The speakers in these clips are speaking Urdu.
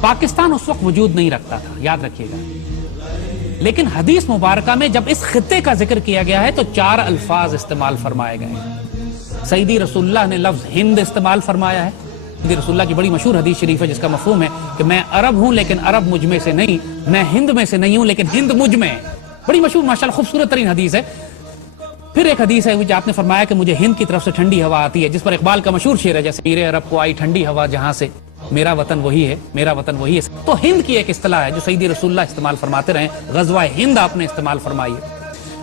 پاکستان اس وقت وجود نہیں رکھتا تھا، یاد رکھیے گا، لیکن حدیث مبارکہ میں جب اس خطے کا ذکر کیا گیا ہے تو 4 الفاظ استعمال فرمائے گئے ہیں۔ سیدی رسول اللہ نے لفظ ہند استعمال فرمایا ہے۔ سیدی رسول اللہ کی بڑی مشہور حدیث شریف ہے جس کا مفہوم ہے کہ میں عرب ہوں لیکن عرب مجھ میں سے نہیں، میں ہند میں سے نہیں ہوں لیکن ہند مجھ میں ہے۔ بڑی مشہور ماشاءاللہ خوبصورت ترین حدیث ہے۔ پھر ایک حدیث ہے جو آپ نے فرمایا کہ مجھے ہند کی طرف سے ٹھنڈی ہوا آتی ہے، جس پر اقبال کا مشہور شعر ہے جیسے میرے عرب کو آئی ٹھنڈی ہوا جہاں سے، میرا وطن وہی ہے، میرا وطن وہی ہے۔ تو ہند کی ایک اصطلاح ہے جو سیدی رسول اللہ استعمال فرماتے رہے، غزوہ ہند آپ نے استعمال فرمائی ہے۔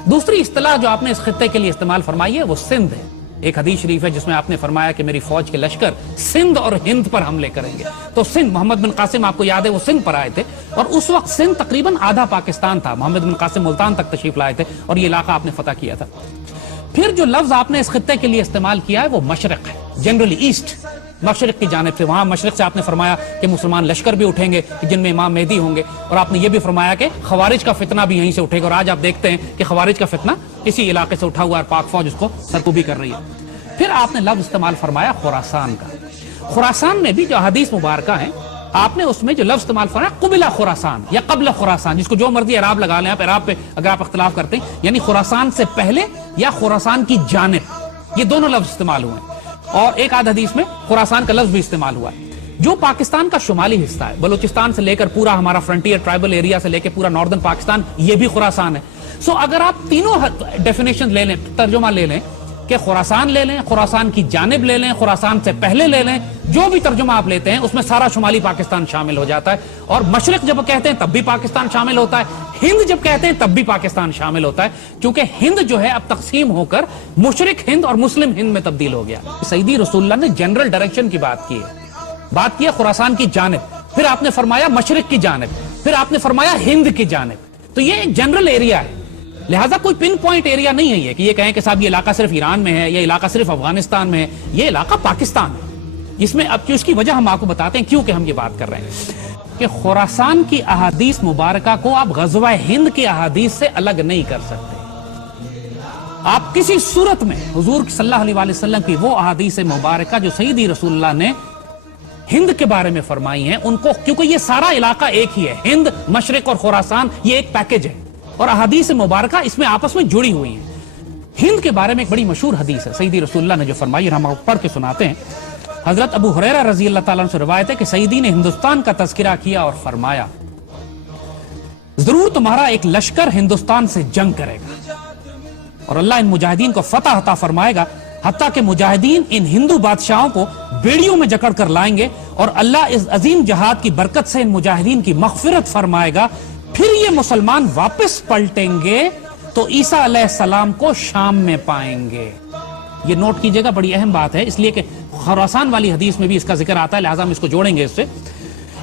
دوسری اصطلاح جو آپ نے اس خطے کے لیے استعمال فرمائی ہے وہ سندھ ہے۔ ایک حدیث شریف ہے جس میں آپ نے فرمایا کہ میری فوج کے لشکر سندھ اور ہند پر حملے کریں گے۔ تو سندھ، محمد بن قاسم آپ کو یاد ہے وہ سندھ پر آئے تھے، اور اس وقت سندھ تقریباً آدھا پاکستان تھا۔ محمد بن قاسم ملتان تک تشریف لائے تھے اور یہ علاقہ آپ نے فتح کیا تھا۔ پھر جو لفظ آپ نے اس خطے کے لیے استعمال کیا ہے وہ مشرق ہے، جنرلی ایسٹ، مشرق کی جانب سے۔ وہاں مشرق سے آپ نے فرمایا کہ مسلمان لشکر بھی اٹھیں گے جن میں امام مہدی ہوں گے، اور آپ نے یہ بھی فرمایا کہ خوارج کا فتنہ بھی یہیں سے اٹھے گا، اور آج آپ دیکھتے ہیں کہ خوارج کا فتنہ اسی علاقے سے اٹھا ہوا ہے، پاک فوج اس کو سرکوبی کر رہی ہے۔ پھر آپ نے لفظ استعمال فرمایا خراسان کا۔ خراسان میں بھی جو حدیث مبارکہ ہیں آپ نے اس میں جو لفظ استعمال فرمایا قبلہ خراسان یا قبل خراسان، جس کو جو مرضی اعراب لگا لیں آپ، اعراب پہ اگر آپ اختلاف کرتے ہیں، یعنی خراسان سے پہلے یا خراسان کی جانب، یہ دونوں لفظ استعمال ہوئے ہیں۔ اور ایک آدھ حدیث میں خراسان کا لفظ بھی استعمال ہوا ہے۔ جو پاکستان کا شمالی حصہ ہے، بلوچستان سے لے کر پورا ہمارا فرنٹیئر ٹرائبل ایریا سے لے کے پورا ناردرن پاکستان، یہ بھی خراسان ہے۔ سو اگر آپ تینوں ڈیفینیشن لے لیں، ترجمہ لے لیں کہ خراسان لے لیں، خراسان کی جانب لے لیں، خراسان سے پہلے لے لیں، جو بھی ترجمہ آپ لیتے ہیں اس میں سارا شمالی پاکستان شامل ہو جاتا ہے۔ اور مشرق جب کہتے ہیں تب بھی پاکستان شامل ہوتا ہے، ہند جب کہتے ہیں تب بھی پاکستان شامل ہوتا ہے، کیونکہ ہند جو ہے اب تقسیم ہو کر مشرق ہند اور مسلم ہند میں تبدیل ہو گیا۔ سیدی رسول اللہ نے جنرل ڈائریکشن کی بات کی ہے خراسان کی جانب، پھر آپ نے فرمایا مشرق کی جانب، پھر آپ نے فرمایا ہند کی جانب۔ تو یہ ایک جنرل ایریا ہے، لہذا کوئی پن پوائنٹ ایریا نہیں ہے یہ کہ یہ کہیں کہ صاحب یہ علاقہ صرف ایران میں ہے، یہ علاقہ صرف افغانستان میں ہے، یہ علاقہ پاکستان ہے۔ اس میں اب اس کی وجہ ہم آپ کو بتاتے ہیں کیوں کہ ہم یہ بات کر رہے ہیں کہ خراسان کی احادیث مبارکہ کو آپ غزوہ ہند کی احادیث سے الگ نہیں کر سکتے۔ آپ کسی صورت میں حضور صلی اللہ علیہ وآلہ وسلم کی وہ احادیث مبارکہ جو سیدی رسول اللہ نے ہند کے بارے میں فرمائی ہیں ان کو، کیونکہ یہ سارا علاقہ ایک ہی ہے، ہند، مشرق اور خراسان یہ ایک پیکج ہے، اور احادیث مبارکہ اس میں آپس میں جڑی ہوئی ہیں۔ ہند کے بارے میں ایک بڑی مشہور حدیث ہے سیدی رسول اللہ نے جو فرمائی، اور ہم پڑھ کے سناتے ہیں۔ حضرت ابو ہریرہ رضی اللہ تعالیٰ عنہ سے روایت ہے کہ سیدی نے ہندوستان کا تذکرہ کیا اور فرمایا ضرور تمہارا ایک لشکر ہندوستان سے جنگ کرے گا اور اللہ ان مجاہدین کو فتح عطا فرمائے گا، حتیٰ کہ مجاہدین ان ہندو بادشاہوں کو بیڑیوں میں جکڑ کر لائیں گے، اور اللہ اس عظیم جہاد کی برکت سے ان مجاہدین کی مغفرت فرمائے گا۔ پھر یہ مسلمان واپس پلٹیں گے تو عیسیٰ علیہ السلام کو شام میں پائیں گے۔ یہ نوٹ کیجئے گا، بڑی اہم بات ہے، اس لیے کہ خراسان والی حدیث میں بھی اس کا ذکر آتا ہے، لہذا ہم اس کو جوڑیں گے اس سے۔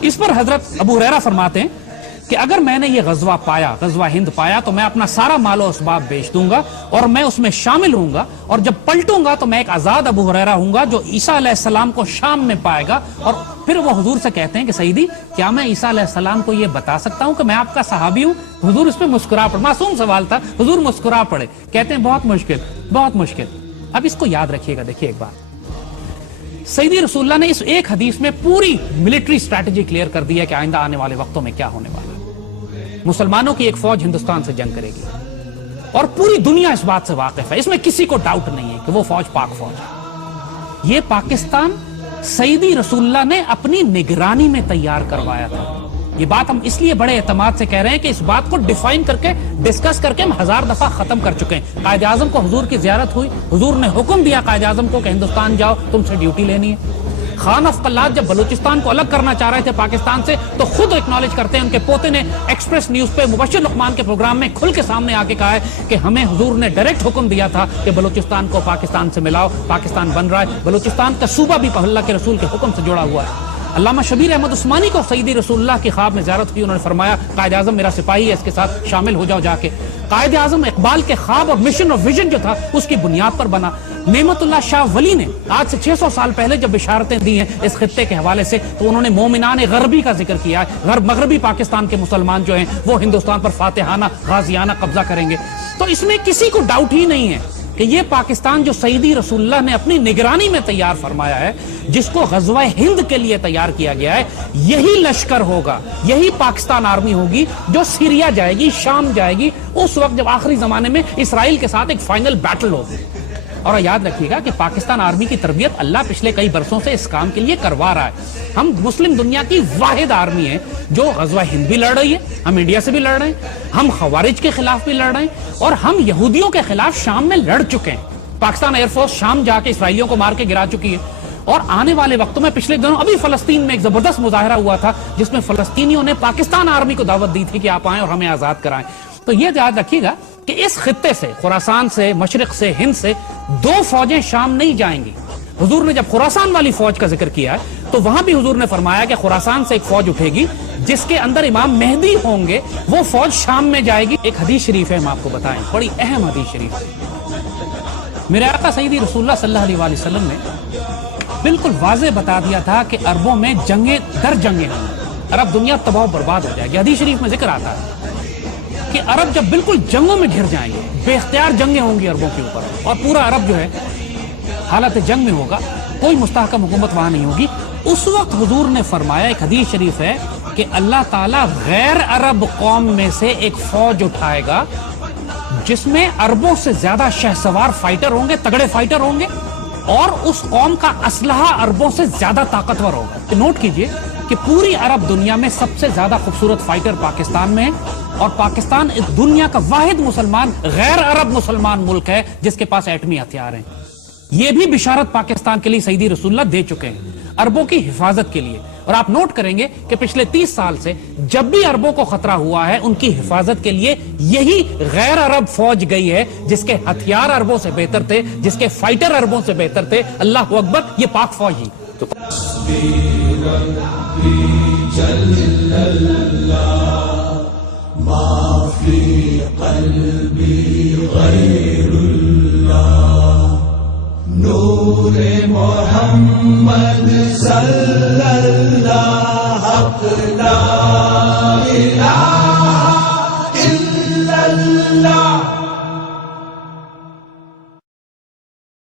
اس پر حضرت ابو ہریرہ فرماتے ہیں کہ اگر میں نے یہ غزوہ پایا، غزوہ ہند پایا، تو میں اپنا سارا مال و اسباب بیچ دوں گا اور میں اس میں شامل ہوں گا، اور جب پلٹوں گا تو میں ایک آزاد ابو ہریرہ ہوں گا جو عیسیٰ علیہ السلام کو شام میں پائے گا۔ اور پھر وہ حضور سے کہتے ہیں کہ سیدی کیا میں عیسیٰ علیہ السلام کو یہ بتا سکتا ہوں کہ میں آپ کا صحابی ہوں؟ حضور اس پہ مسکرا پڑے، معصوم سوال تھا، حضور مسکرا پڑے، کہتے ہیں بہت مشکل، بہت مشکل۔ اب اس کو یاد رکھیے گا، دیکھیے ایک بات، سیدی رسول اللہ نے اس ایک حدیث میں پوری ملٹری اسٹریٹجی کلیئر کر دی ہے کہ آئندہ آنے والے وقتوں میں کیا ہونے والا ہے۔ مسلمانوں کی ایک فوج ہندوستان سے جنگ کرے گی اور پوری دنیا اس بات سے واقف ہے، اس میں کسی کو ڈاؤٹ نہیں ہے کہ وہ فوج پاک فوج ہے۔ یہ پاکستان سیدی رسول اللہ نے اپنی نگرانی میں تیار کروایا تھا۔ یہ بات ہم اس لیے بڑے اعتماد سے کہہ رہے ہیں کہ اس بات کو ڈیفائن کر کے، ڈسکس کر کے ہم 1000 دفعہ ختم کر چکے ہیں۔ قائد اعظم کو حضور کی زیارت ہوئی، حضور نے حکم دیا قائد اعظم کو کہ ہندوستان جاؤ، تم سے ڈیوٹی لینی ہے۔ خان آف قلات جب بلوچستان کو الگ کرنا چاہ رہے تھے پاکستان سے تو خود ایکنالج کرتے ہیں، ان کے پوتے نے ایکسپریس نیوز پہ مبشر لقمان کے پروگرام میں کھل کے سامنے آ کے کہا ہے کہ ہمیں حضور نے ڈائریکٹ حکم دیا تھا کہ بلوچستان کو پاکستان سے ملاؤ، پاکستان بن رہا ہے، بلوچستان کا صوبہ بھی اللہ کے رسول کے حکم سے جڑا ہوا ہے۔ علامہ شبیر احمد عثمانی کو سیدی رسول اللہ کی خواب میں زیارت کی، انہوں نے فرمایا قائد اعظم میرا سپاہی ہے، اس کے ساتھ شامل ہو جاؤ جا کے۔ قائد اعظم اقبال کے خواب اور مشن اور ویژن جو تھا اس کی بنیاد پر بنا۔ نعمت اللہ شاہ ولی نے آج سے 600 سال پہلے جب بشارتیں دی ہیں اس خطے کے حوالے سے تو انہوں نے مومنان غربی کا ذکر کیا ہے، مغربی پاکستان کے مسلمان جو ہیں وہ ہندوستان پر فاتحانہ غازیانہ قبضہ کریں گے۔ تو اس میں کسی کو ڈاؤٹ ہی نہیں ہے کہ یہ پاکستان جو سیدی رسول اللہ نے اپنی نگرانی میں تیار فرمایا ہے، جس کو غزوہ ہند کے لیے تیار کیا گیا ہے، یہی لشکر ہوگا، یہی پاکستان آرمی ہوگی جو سیریا جائے گی، شام جائے گی، اس وقت جب آخری زمانے میں اسرائیل کے ساتھ ایک فائنل بیٹل ہوگی۔ اور یاد رکھیے گا کہ پاکستان آرمی کی تربیت اللہ پچھلے کئی برسوں سے اس کام کے لیے کروا رہا ہے۔ ہم مسلم دنیا کی واحد آرمی ہے جو غزوہ ہند بھی لڑ رہی ہے، ہم انڈیا سے بھی لڑ رہے ہیں، ہم خوارج کے خلاف بھی لڑ رہے ہیں، اور ہم یہودیوں کے خلاف شام میں لڑ چکے ہیں۔ پاکستان ایئر فورس شام جا کے اسرائیلیوں کو مار کے گرا چکی ہے، اور آنے والے وقتوں میں پچھلے دنوں ابھی فلسطین میں ایک زبردست مظاہرہ ہوا تھا جس میں فلسطینیوں نے پاکستان آرمی کو دعوت دی تھی کہ آپ آئیں اور ہمیں آزاد کرائیں۔ تو یہ یاد رکھیے گا کہ اس خطے سے، خراسان سے، مشرق سے، ہند سے 2 فوجیں شام نہیں جائیں گی۔ حضور نے جب خراسان والی فوج کا ذکر کیا ہے تو وہاں بھی حضور نے فرمایا کہ خراسان سے ایک فوج اٹھے گی جس کے اندر امام مہدی ہوں گے، وہ فوج شام میں جائے گی۔ ایک حدیث شریف ہے، ہم آپ کو بتائیں، بڑی اہم حدیث شریف ہے۔ میرے آقا سیدی رسول اللہ صلی اللہ علیہ وسلم نے بالکل واضح بتا دیا تھا کہ عربوں میں جنگیں در جنگیں ہوں، عرب دنیا تباہ و برباد ہو جائے گی۔ حدیث شریف میں ذکر آتا ہے کہ عرب جب بالکل جنگوں میں گھر جائیں گے، بے اختیار جنگیں ہوں گی عربوں کے اوپر، اور پورا عرب جو ہے حالت جنگ میں ہوگا، کوئی مستحکم حکومت وہاں نہیں ہوگی، اس وقت حضور نے فرمایا، ایک حدیث شریف ہے کہ اللہ تعالیٰ غیر عرب قوم میں سے ایک فوج اٹھائے گا جس میں عربوں سے زیادہ شہسوار فائٹر ہوں گے، تگڑے فائٹر ہوں گے، اور اس قوم کا اسلحہ عربوں سے زیادہ طاقتور ہوگا۔ نوٹ کیجئے کہ پوری عرب دنیا میں سب سے زیادہ خوبصورت فائٹر پاکستان میں ہے، اور پاکستان اس دنیا کا واحد مسلمان غیر عرب مسلمان ملک ہے جس کے پاس ایٹمی ہتھیار ہیں۔ یہ بھی بشارت پاکستان کے لیے سیدی رسول اللہ دے چکے ہیں عربوں کی حفاظت کے لیے۔ اور آپ نوٹ کریں گے کہ پچھلے 30 سال سے جب بھی عربوں کو خطرہ ہوا ہے، ان کی حفاظت کے لیے یہی غیر عرب فوج گئی ہے جس کے ہتھیار عربوں سے بہتر تھے، جس کے فائٹر عربوں سے بہتر تھے۔ اللہ اکبر، یہ پاک فوج ہی۔ ما فی قلبی غیر اللہ، نور محمد صلی اللہ حق لا